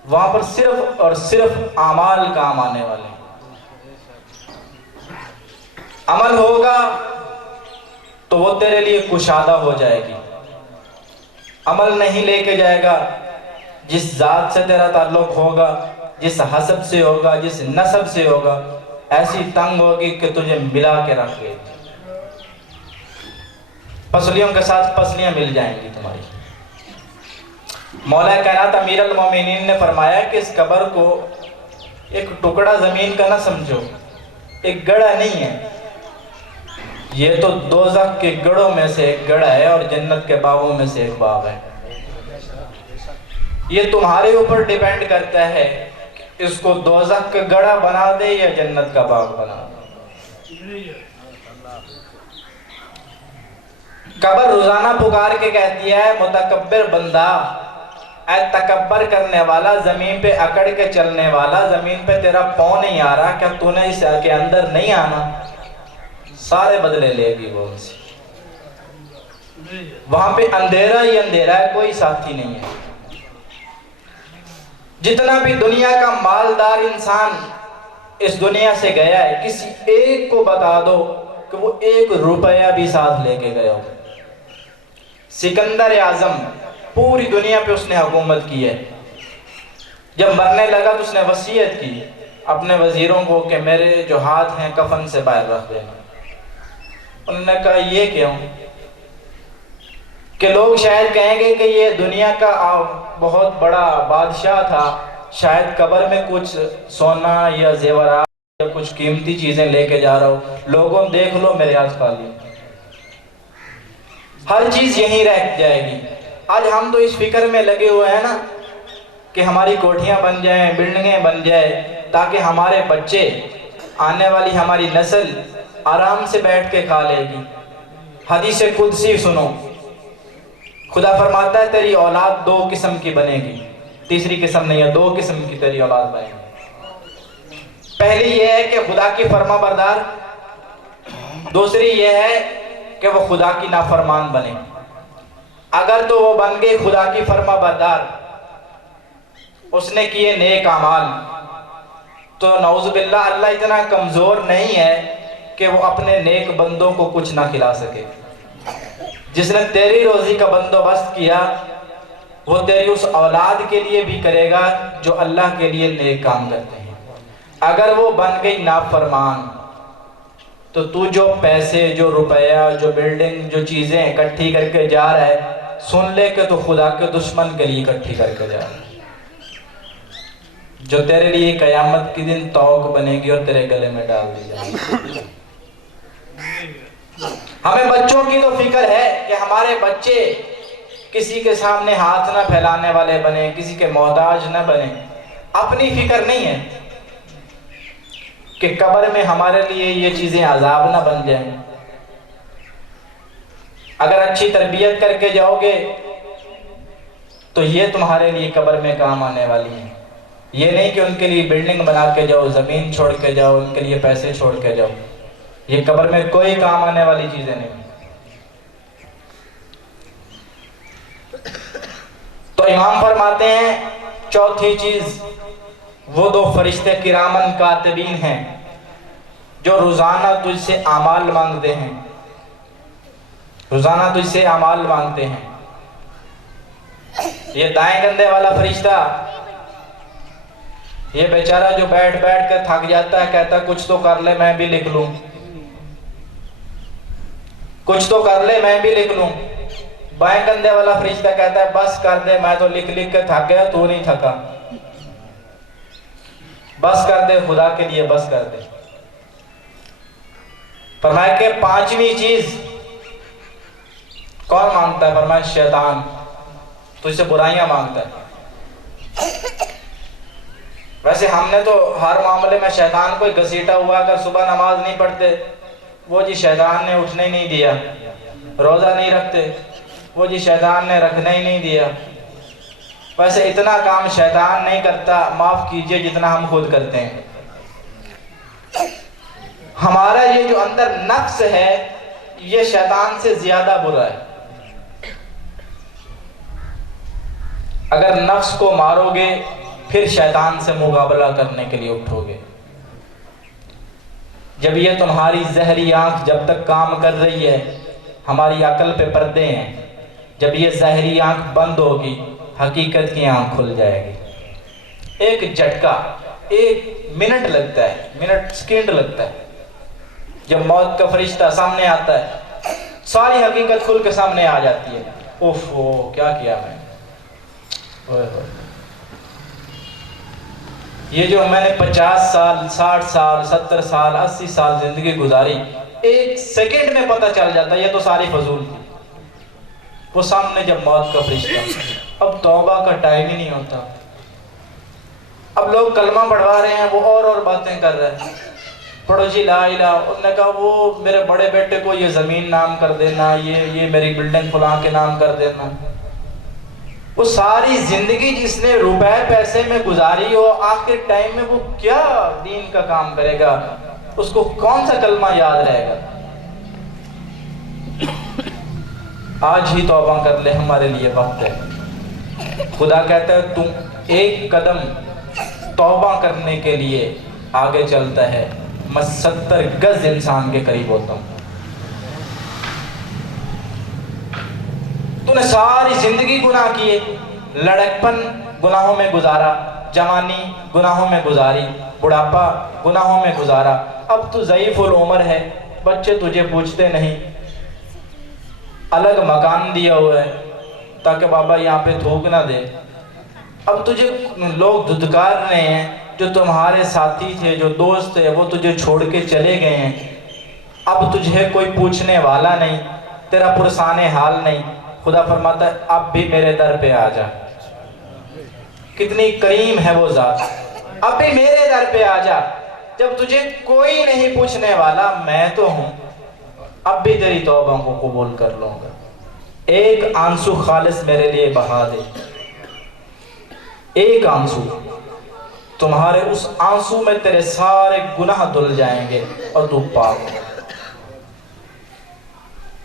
وہاں پر صرف اور صرف اعمال کام آنے والے ہیں. عمل ہوگا تو وہ تیرے لیے کشادہ ہو جائے گی. عمل نہیں لے کے جائے گا، جس ذات سے تیرا تعلق ہوگا، جس حسب سے ہوگا، جس نسب سے ہوگا، ایسی تنگ ہوگی کہ تجھے ملا کے رکھ گئے. پسلیوں کے ساتھ پسلیاں مل جائیں گی تمہاری. مولا کائنات امیر المومنین نے فرمایا کہ اس قبر کو ایک ٹکڑا زمین کا نہ سمجھو، ایک گڑھا نہیں ہے. یہ تو دوزخ کے گڑھوں میں سے ایک گڑھا ہے اور جنت کے باغوں میں سے ایک باغ ہے. یہ تمہارے اوپر ڈیپینڈ کرتا ہے کہ اس کو دوزخ کا گڑھا بنا دے یا جنت کا باغ بنا دے. قبر روزانہ پکار کے کہتی ہے متکبر بندہ، اے تکبر کرنے والا، زمین پہ اکڑ کے چلنے والا، زمین پہ تیرا پاؤں نہیں آ رہا، کیا تو نے اس کے اندر نہیں آنا؟ سارے بدلے لے گی وہ ان سے. وہاں پہ اندھیرا ہی اندھیرا ہے، کوئی ساتھی نہیں ہے. جتنا بھی دنیا کا مالدار انسان اس دنیا سے گیا ہے، کسی ایک کو بتا دو کہ وہ 1 روپیہ بھی ساتھ لے کے گیا ہو. سکندر اعظم پوری دنیا پہ اس نے حکومت کی ہے. جب مرنے لگا تو اس نے وصیت کی اپنے وزیروں کو کہ میرے جو ہاتھ ہیں کفن سے باہر رکھ دینا. انہوں نے کہا یہ کیوں؟ کہ لوگ شاید کہیں گے کہ یہ دنیا کا بہت بڑا بادشاہ تھا، شاید قبر میں کچھ سونا یا زیورات یا کچھ قیمتی چیزیں لے کے جا رہا ہو. لوگوں دیکھ لو میرے ہاتھ خالی، ہر چیز یہیں رہ جائے گی. آج ہم تو اس فکر میں لگے ہوئے ہیں نا کہ ہماری کوٹھیاں بن جائیں، بلڈنگیں بن جائیں، تاکہ ہمارے بچے، آنے والی ہماری نسل آرام سے بیٹھ کے کھا لے گی. حدیث قدسی سنو، خدا فرماتا ہے تیری اولاد 2 قسم کی بنے گی. تیسری قسم نہیں ہے، 2 قسم کی تیری اولاد بنے گی. پہلی یہ ہے کہ خدا کی فرما بردار، دوسری یہ ہے کہ وہ خدا کی نافرمان بنے. اگر تو وہ بن گئی خدا کی فرما بردار، اس نے کیے نیک اعمال، تو نعوذ باللہ اللہ اتنا کمزور نہیں ہے کہ وہ اپنے نیک بندوں کو کچھ نہ کھلا سکے. جس نے تیری روزی کا بندوبست کیا وہ تیری اس اولاد کے لیے بھی کرے گا جو اللہ کے لیے نیک کام کرتے ہیں. اگر وہ بن گئی نافرمان تو تو جو پیسے، جو روپیہ، جو بلڈنگ، جو چیزیں اکٹھی کر کے جا رہا ہے، سن لے کہ تو خدا کے دشمن کے لیے اکٹھی کر کے جا رہا ہے، جو تیرے لیے قیامت کے دن توق بنے گی اور تیرے گلے میں ڈال دی جائے گی. ہمیں بچوں کی تو فکر ہے کہ ہمارے بچے کسی کے سامنے ہاتھ نہ پھیلانے والے بنے، کسی کے محتاج نہ بنے. اپنی فکر نہیں ہے کہ قبر میں ہمارے لیے یہ چیزیں عذاب نہ بن جائیں. اگر اچھی تربیت کر کے جاؤ گے تو یہ تمہارے لیے قبر میں کام آنے والی ہیں. یہ نہیں کہ ان کے لیے بلڈنگ بنا کے جاؤ، زمین چھوڑ کے جاؤ، ان کے لیے پیسے چھوڑ کے جاؤ. یہ قبر میں کوئی کام آنے والی چیزیں نہیں. تو امام فرماتے ہیں چوتھی چیز وہ 2 فرشتے کرامن کاتبین ہیں جو روزانہ تجھ سے اعمال مانگتے ہیں، روزانہ تجھ سے اعمال مانگتے ہیں. یہ دائیں کندھے والا فرشتہ، یہ بیچارہ جو بیٹھ بیٹھ کر تھک جاتا ہے، کہتا ہے کچھ تو کر لے میں بھی لکھ لوں، کچھ تو کر لے میں بھی لکھ لوں. بائیں کندھے والا فرشتہ کہتا ہے بس کر دے، میں تو لکھ لکھ کے تھک گیا، تو نہیں تھکا، بس کر دے، خدا کے لیے بس کر دے. فرمایا کہ 5ویں چیز کون مانگتا ہے؟ فرمایا شیطان تجھ سے برائیاں مانگتا ہے. ویسے ہم نے تو ہر معاملے میں شیطان کو گھسیٹا ہوا. اگر صبح نماز نہیں پڑھتے، وہ جی شیطان نے اٹھنے ہی نہیں دیا. روزہ نہیں رکھتے، وہ جی شیطان نے رکھنے ہی نہیں دیا. ویسے اتنا کام شیطان نہیں کرتا، معاف کیجئے، جتنا ہم خود کرتے ہیں. ہمارا یہ جو اندر نفس ہے یہ شیطان سے زیادہ برا ہے. اگر نفس کو مارو گے پھر شیطان سے مقابلہ کرنے کے لیے اٹھو گے۔ جب یہ تمہاری زہری آنکھ جب تک کام کر رہی ہے، ہماری عقل پہ پردے ہیں، جب یہ زہری آنکھ بند ہوگی حقیقت کی آنکھ کھل جائے گی۔ ایک جھٹکا، ایک منٹ لگتا ہے، منٹ سیکنڈ لگتا ہے، جب موت کا فرشتہ سامنے آتا ہے ساری حقیقت کھل کے سامنے آ جاتی ہے۔ اوفو کیا کیا میں نے، یہ جو میں نے 50 سال 60 سال 70 سال 80 سال زندگی گزاری، ایک سیکنڈ میں پتہ چل جاتا ہے یہ تو ساری فضول تھی۔ وہ سامنے جب موت کا فرشتہ، اب توبہ کا ٹائم ہی نہیں ہوتا۔ اب لوگ کلمہ پڑھوا رہے ہیں، وہ اور باتیں کر رہے ہیں، پڑھو جی لا الہ، انہوں نے کہا وہ میرے بڑے بیٹے کو یہ زمین نام کر دینا، یہ میری بلڈنگ فلاں کے نام کر دینا۔ وہ ساری زندگی جس نے روپے پیسے میں گزاری ہو، آخر ٹائم میں وہ کیا دین کا کام کرے گا؟ اس کو کون سا کلمہ یاد رہے گا؟ آج ہی توبہ کر لے، ہمارے لیے وقت ہے۔ خدا کہتا ہے تم ایک قدم توبہ کرنے کے لیے آگے چلتا ہے، میں 70 گز انسان کے قریب ہوتا ہوں۔ تو نے ساری زندگی گناہ کیے، لڑکپن گناہوں میں گزارا، جوانی گناہوں میں گزاری، بڑھاپا گناہوں میں گزارا، اب تو ضعیف العمر ہے، بچے تجھے پوچھتے نہیں، الگ مکان دیا ہوا ہے تاکہ بابا یہاں پہ تھوک نہ دے، اب تجھے لوگ دھتکار رہے ہیں، جو تمہارے ساتھی تھے، جو دوست تھے، وہ تجھے چھوڑ کے چلے گئے ہیں، اب تجھے کوئی پوچھنے والا نہیں، تیرا پرسان حال نہیں۔ خدا فرماتا ہے اب بھی میرے در پہ آ جا، کتنی کریم ہے وہ ذات، اب بھی میرے در پہ آ جا، جب تجھے کوئی نہیں پوچھنے والا میں تو ہوں، اب بھی تیری توبہ کو قبول کر لوں گا۔ ایک آنسو خالص میرے لیے بہا دے، ایک آنسو، تمہارے اس آنسو میں تیرے سارے گناہ دھل جائیں گے اور تو پاک ہو۔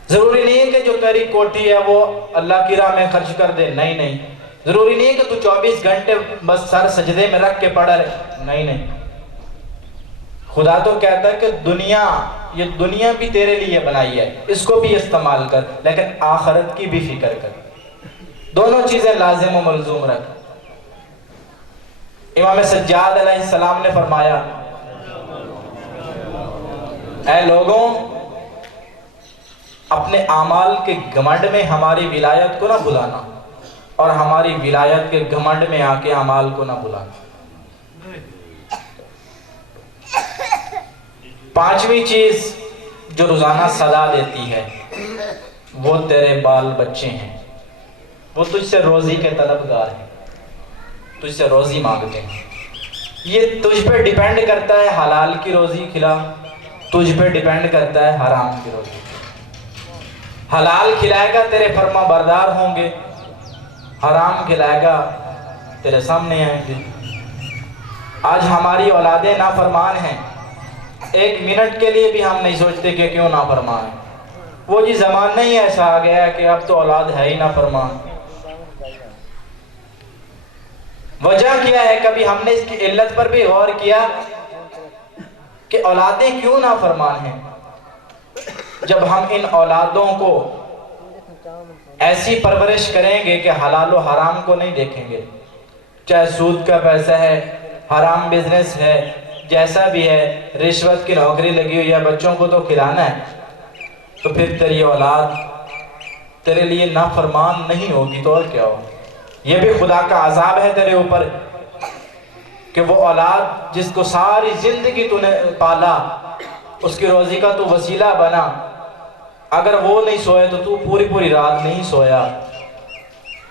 ضروری نہیں ہے کہ جو تیری کوٹھی ہے وہ اللہ کی راہ میں خرچ کر دے، نہیں نہیں، ضروری نہیں ہے کہ تو 24 گھنٹے بس سر سجدے میں رکھ کے پڑا رہے، نہیں نہیں۔ خدا تو کہتا ہے کہ یہ دنیا بھی تیرے لیے بنائی ہے، اس کو بھی استعمال کر، لیکن آخرت کی بھی فکر کر، دونوں چیزیں لازم و ملزوم رکھ۔ امام سجاد علیہ السلام نے فرمایا، اے لوگوں، اپنے اعمال کے گھمنڈ میں ہماری ولایت کو نہ بھلانا، اور ہماری ولایت کے گھمنڈ میں آ کے اعمال کو نہ بھلانا۔ پانچویں چیز جو روزانہ صدا دیتی ہے وہ تیرے بال بچے ہیں، وہ تجھ سے روزی کے طلبگار ہیں، تجھ سے روزی مانگتے ہیں۔ یہ تجھ پہ ڈیپینڈ کرتا ہے حلال کی روزی کھلا، تجھ پہ ڈیپینڈ کرتا ہے حرام کی روزی۔ حلال کھلائے گا تیرے فرما بردار ہوں گے، حرام کھلائے گا تیرے سامنے آئیں گے۔ آج ہماری اولادیں نافرمان ہیں، ایک منٹ کے لیے بھی ہم نہیں سوچتے کہ کیوں نافرمان ہیں۔ وہ جی زمانہ ہی ایسا آ گیا ہے کہ اب تو اولاد ہے ہی نافرمان۔ وجہ کیا ہے؟ کبھی ہم نے اس کی علت پر بھی غور کیا کہ اولادیں کیوں نافرمان ہیں؟ جب ہم ان اولادوں کو ایسی پرورش کریں گے کہ حلال و حرام کو نہیں دیکھیں گے، چاہے سود کا پیسہ ہے، حرام بزنس ہے، جیسا بھی ہے، رشوت کی نوکری لگی ہوئی ہے، بچوں کو تو کھلانا ہے، تو پھر تیری اولاد تیرے لیے نافرمان نہیں ہوگی تو اور کیا ہو؟ یہ بھی خدا کا عذاب ہے تیرے اوپر کہ وہ اولاد جس کو ساری زندگی تو نے پالا، اس کی روزی کا تو وسیلہ بنا، اگر وہ نہیں سوئے تو پوری رات نہیں سویا،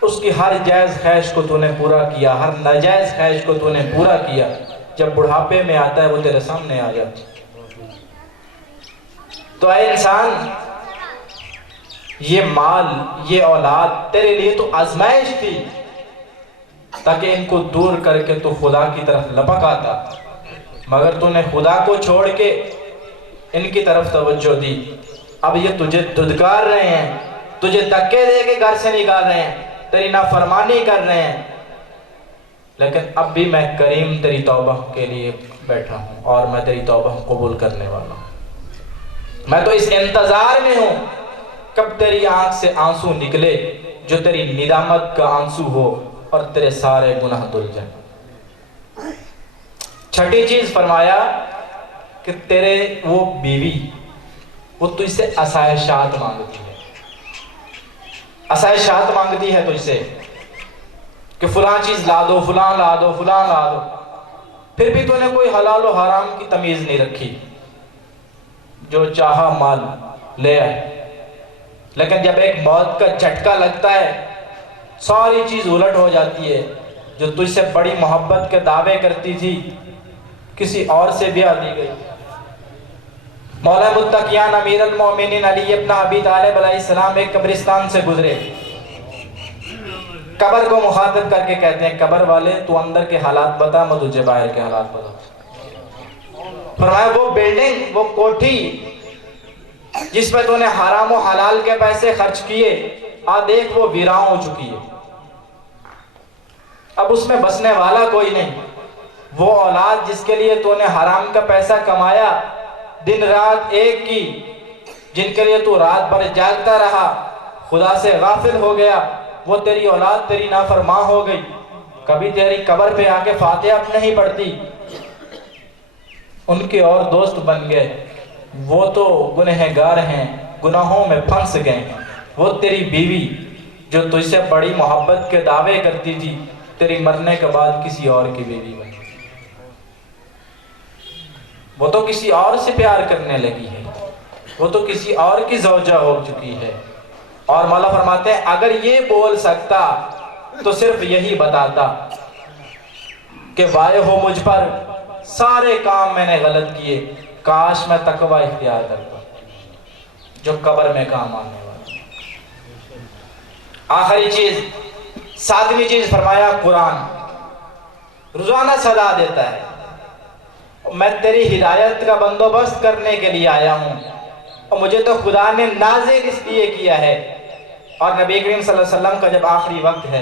اس کی ہر جائز خواہش کو تو نے پورا کیا، ہر ناجائز خواہش کو تو نے پورا کیا، جب بڑھاپے میں آتا ہے وہ تیرے سامنے آ جاتا ہے۔ تو اے انسان، یہ مال، یہ اولاد تیرے لیے تو آزمائش تھی تاکہ ان کو دور کر کے تو خدا کی طرف لپک آتا، مگر تو نے خدا کو چھوڑ کے ان کی طرف توجہ دی۔ اب یہ تجھے دھتکار رہے ہیں، تجھے دھکے دے کے گھر سے نکال رہے ہیں، تیری نافرمانی کر رہے ہیں، لیکن اب بھی میں کریم تیری توبہ کے لیے بیٹھا ہوں اور میں تیری توبہ قبول کرنے والا ہوں. میں تو اس انتظار میں ہوں کب تیری آنکھ سے آنسو نکلے جو تیری ندامت کا آنسو ہو اور تیرے سارے گناہ دھل جائیں. چھٹی چیز فرمایا کہ تیرے وہ بیوی وہ تجھ سے آسائشات مانگتی ہے. آسائشات مانگتی ہے تجھ سے کہ فلاں چیز لا دو، فلاں لا دو، فلاں لا دو. پھر بھی تو نے کوئی حلال و حرام کی تمیز نہیں رکھی، جو چاہا مال لے آئے. لیکن جب ایک موت کا جھٹکا لگتا ہے ساری چیز الٹ ہو جاتی ہے. جو تجھ سے بڑی محبت کے دعوے کرتی تھی کسی اور سے بیاہ دی گئی. مولا متقیان امیر المومنین علی ابن ابی طالب علیہ السلام ایک قبرستان سے گزرے. قبر کو مخاطب کر کے کہتے ہیں قبر والے تو اندر کے حالات بتا، میں تجھے باہر کے حالات بتا. فرمایا وہ بلڈنگ، وہ کوٹھی جس پہ تو نے حرام و حلال کے پیسے خرچ کیے، دیکھ وہ ویراں ہو چکی ہے. اب اس میں بسنے والا کوئی نہیں. وہ اولاد جس کے لیے تو نے حرام کا پیسہ کمایا، دن رات ایک کی، جن کے لیے تو رات بھر جاگتا رہا، خدا سے غافل ہو گیا، وہ تیری اولاد تیری نافرمان ہو گئی. کبھی تیری قبر پہ آ کے فاتحہ نہیں پڑھتی. ان کے اور دوست بن گئے، وہ تو گنہگار ہیں، گناہوں میں پھنس گئے ہیں. وہ تیری بیوی جو تجھ سے بڑی محبت کے دعوے کرتی تھی، تیری مرنے کے بعد کسی اور کی بیوی بن گئی. وہ تو کسی اور سے پیار کرنے لگی ہے، وہ تو کسی اور کی زوجہ ہو چکی ہے. اور مولا فرماتے ہیں اگر یہ بول سکتا تو صرف یہی بتاتا کہ وائے ہو مجھ پر، سارے کام میں نے غلط کیے، کاش میں تقوی اختیار کرتا جو قبر میں کام آنے والا. آخری چیز، ساتویں چیز فرمایا قرآن روزانہ صدا دیتا ہے. میں تیری ہدایت کا بندوبست کرنے کے لیے آیا ہوں اور مجھے تو خدا نے نازل اس لیے کیا ہے. اور نبی کریم صلی اللہ علیہ وسلم کا جب آخری وقت ہے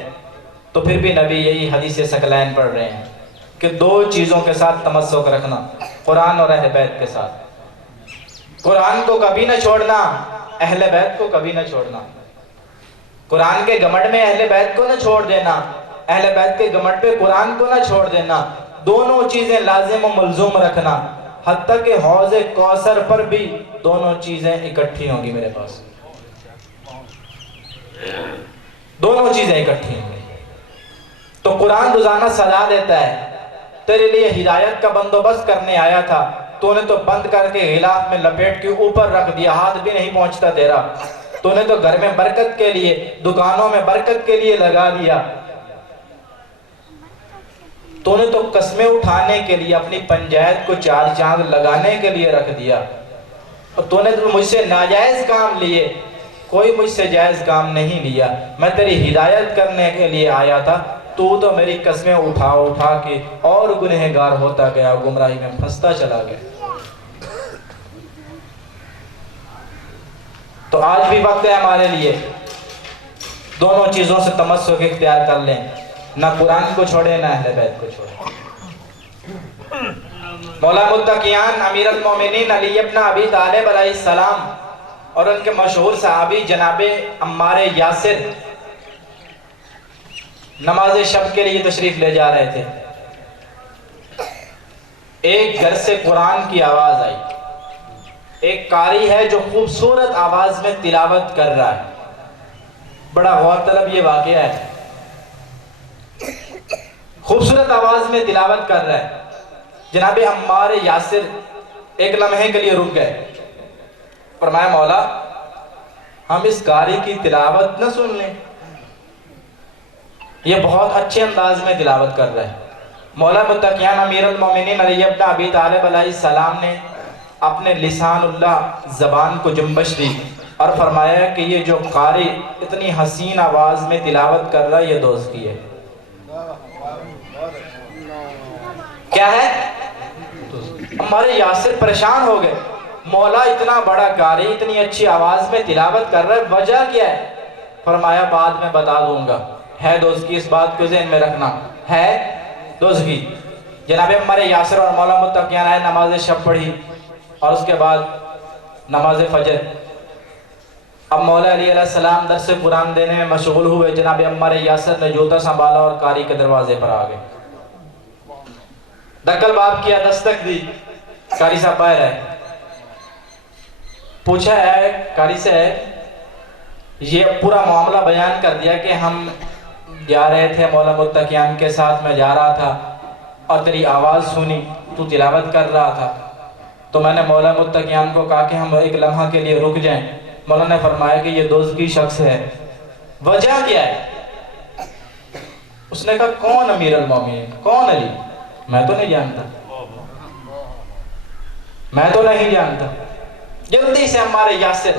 تو پھر بھی نبی یہی حدیث ثقلین پڑھ رہے ہیں کہ دو چیزوں کے ساتھ تمسک رکھنا، قرآن اور اہل بیت کے ساتھ. قرآن کو کبھی نہ چھوڑنا، اہل بیت کو کبھی نہ چھوڑنا. قرآن کے گمٹ میں اہل بیت کو نہ چھوڑ دینا، اہل بیت کے گمٹ پہ قرآن کو نہ چھوڑ دینا. دونوں چیزیں لازم و ملزوم رکھنا، حتیٰ کہ حوض کوثر پر بھی دونوں چیزیں اکٹھی ہوں گی میرے پاس. دونوں چیزیں اکٹھی ہوں گی. تو قرآن روزانہ صدا دیتا ہے تیرے لیے ہدایت کا بندوبست کرنے آیا تھا، تو نے تو بند کر کے غلاف میں لپیٹ کے اوپر رکھ دیا، ہاتھ بھی نہیں پہنچتا تیرا. تو نے تو گھر میں برکت کے لیے، دکانوں میں برکت کے لیے لگا دیا. تو نے تو قسمیں اٹھانے کے لیے اپنی پنجایت کو چار چاند لگانے کے لیے رکھ دیا. اور تو نے تو مجھ سے ناجائز کام لیے، کوئی مجھ سے جائز کام نہیں لیا. میں تیری ہدایت کرنے کے لیے آیا تھا، تو میری قسمیں اٹھا اٹھا کے اور گنہگار ہوتا گیا، گمراہی میں پھنستا چلا گیا. تو آج بھی وقت ہے ہمارے لیے دونوں چیزوں سے تمسک اختیار کر لیں، نہ قرآن کو چھوڑے نہ اہل بیت کو چھوڑے. مولا متقیان امیر المومنین علی ابن ابی طالب علیہ السلام اور ان کے مشہور صحابی جناب عمار یاسر نماز شب کے لیے تشریف لے جا رہے تھے. ایک گھر سے قرآن کی آواز آئی. ایک قاری ہے جو خوبصورت آواز میں تلاوت کر رہا ہے. بڑا غور طلب یہ واقعہ ہے. خوبصورت آواز میں تلاوت کر رہا ہے. جناب عمار یاسر ایک لمحے کے لیے رک گئے. فرمایا مولا ہم اس قاری کی تلاوت نہ سن لیں، یہ بہت اچھے انداز میں تلاوت کر رہا ہے. مولا متقیان امیر المومنین علی ابن ابی طالب علیہ السلام نے اپنے لسان اللہ زبان کو جنبش دی اور فرمایا کہ یہ جو قاری اتنی حسین آواز میں تلاوت کر رہا ہے یہ دوست کی ہے. کیا ہے؟ ہمارے یاسر پریشان ہو گئے. مولا اتنا بڑا قاری اتنی اچھی آواز میں تلاوت کر رہا ہے، وجہ کیا ہے؟ فرمایا بعد میں بتا دوں گا. ہے دوست کی، اس بات کو ذہن میں رکھنا ہے دوست کی. جناب عمار یاسر اور مولا متقیان آئے, نماز شب پڑھی اور اس کے بعد نماز فجر. اب مولا علی علیہ السلام درس قرآن دینے میں مشغول ہوئے. جناب عمار یاسر نے جوتا سنبھالا اور قاری کے دروازے پر آ گئے. دکل باب کیا, دستک دی, قاری صاحب باہر ہے. پوچھا ہے قاری سے, یہ پورا معاملہ بیان کر دیا کہ ہم جا رہے تھے مولا متقیان کے ساتھ, میں جا رہا تھا اور تیری آواز سنی, تو تلاوت کر رہا تھا, تو میں نے مولا متقیان کو کہا کہ ہم ایک لمحہ کے لیے رک جائیں. مولا نے فرمایا کہ یہ دوزخی شخص ہے, وجہ کیا ہے؟ اس نے کہا کون امیر المومنین, کون علی؟ میں تو نہیں جانتا, میں تو نہیں جانتا. جلدی سے ہمارے یاسر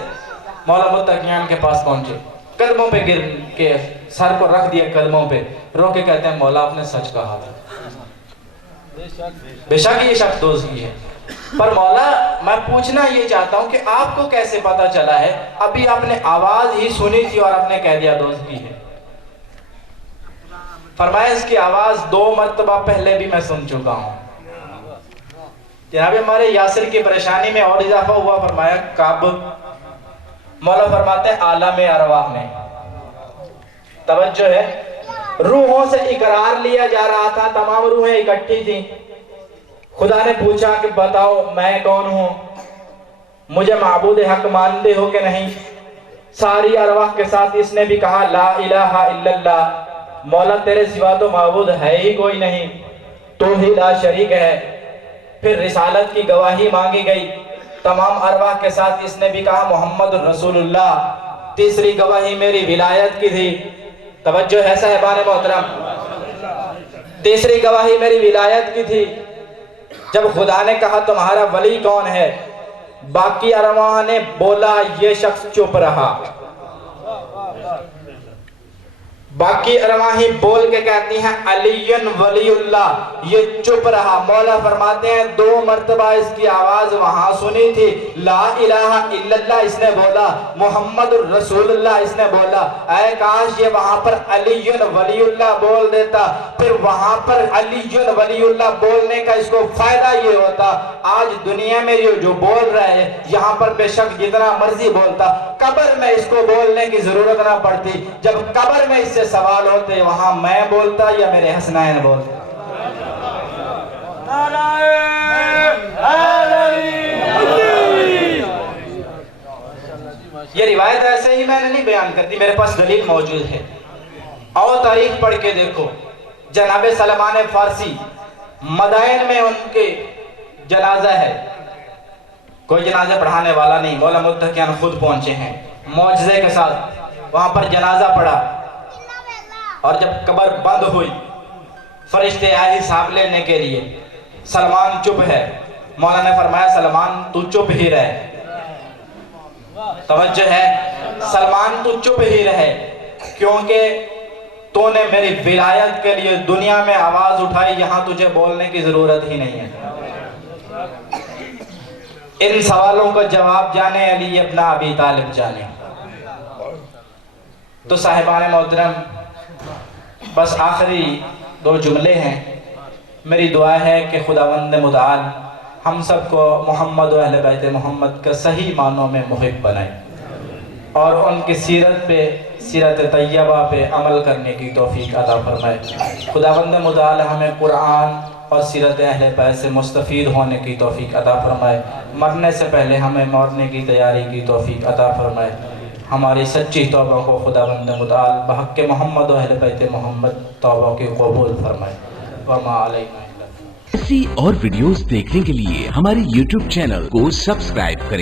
مولا متقیان کے پاس پہنچے, قدموں پہ گر کے سر کو رکھ دیا قدموں پہ, رو کے کہتے ہیں مولا آپ نے سچ کہا, بے شک یہ شخص دوزخی ہے. پر مولا میں پوچھنا یہ چاہتا ہوں کہ آپ کو کیسے پتا چلا ہے؟ ابھی آپ نے آواز ہی سنی تھی اور آپ نے کہہ دیا دوزخی ہے. فرمایا اس کی آواز 2 مرتبہ پہلے بھی میں سن چکا ہوں. جناب ہمارے یاسر کی پریشانی میں اور اضافہ ہوا. فرمایا کب؟ مولا فرماتے ہیں عالم ارواح میں. توجہ ہے, روحوں سے اقرار لیا جا رہا تھا, تمام روحیں اکٹھی تھیں. خدا نے پوچھا کہ بتاؤ میں کون ہوں, مجھے معبود حق مانتے ہو کہ نہیں؟ ساری ارواح کے ساتھ اس نے بھی کہا لا الہ الا اللہ, مولا تیرے سوا تو معبود ہے ہی کوئی نہیں, تو ہی لا شریک ہے. پھر رسالت کی گواہی مانگی گئی, تمام ارواح کے ساتھ اس نے بھی کہا محمد رسول اللہ. تیسری گواہی میری ولایت کی تھی. توجہ ہے صاحبان محترم, تیسری گواہی میری ولایت کی تھی. جب خدا نے کہا تمہارا ولی کون ہے, باقی ارواح نے بولا یہ شخص چپ رہا. باقی ارواح ہی بول کے کہتی ہیں علی ولی اللہ, یہ چپ رہا. مولا فرماتے ہیں 2 مرتبہ اس کی آواز وہاں سنی تھی, لا الہ الا اللہ اس نے بولا, محمد رسول اللہ اس نے بولا. اے کاش یہ وہاں پر علی ولی اللہ بول دیتا, پھر وہاں پر علی ولی اللہ بولنے کا اس کو فائدہ یہ ہوتا. آج دنیا میں جو بول رہے ہیں یہاں پر بے شک جتنا مرضی بولتا, قبر میں اس کو بولنے کی ضرورت نہ پڑتی. جب قبر میں اس سے سوال ہوتے وہاں میں بولتا یا میرے حسنین بولتا. یہ روایت ایسے ہی میں نے نہیں بیان کرتی, میرے پاس دلیل موجود ہے. اور تاریخ پڑھ کے دیکھو. جناب سلمان فارسی مدائن میں ان کے جنازہ ہے, کوئی جنازہ پڑھانے والا نہیں, مولا متقیان خود پہنچے ہیں معجزے کے ساتھ. وہاں پر جنازہ پڑھا اور جب قبر بند ہوئی فرشتے آئے حساب لینے کے لیے. سلمان چپ ہے. مولا نے فرمایا سلمان تو چپ ہی رہے. توجہ ہے, سلمان تو چپ ہی رہے, کیونکہ تو نے میری ولایت کے لیے دنیا میں آواز اٹھائی, یہاں تجھے بولنے کی ضرورت ہی نہیں ہے. ان سوالوں کا جواب جانے علی ابن ابی طالب جانے. تو صاحبان محترم بس آخری 2 جملے ہیں. میری دعا ہے کہ خداوند متعال ہم سب کو محمد و اہل بیت محمد کا صحیح معنوں میں محب بنائے اور ان کی سیرت پہ, سیرت طیبہ پہ عمل کرنے کی توفیق عطا فرمائے. خداوند متعال ہمیں قرآن اور سیرت اہل بیت سے مستفید ہونے کی توفیق عطا فرمائے. مرنے سے پہلے ہمیں مرنے کی تیاری کی توفیق عطا فرمائے. ہماری سچی توبہ کو خداوند متعال بحق محمد و اہل بیت محمد توبہ کی قبول فرمائے. وما علینا الا البلاغ. ایسی اور ویڈیوز دیکھنے کے لیے ہمارے YouTube چینل کو سبسکرائب کریں.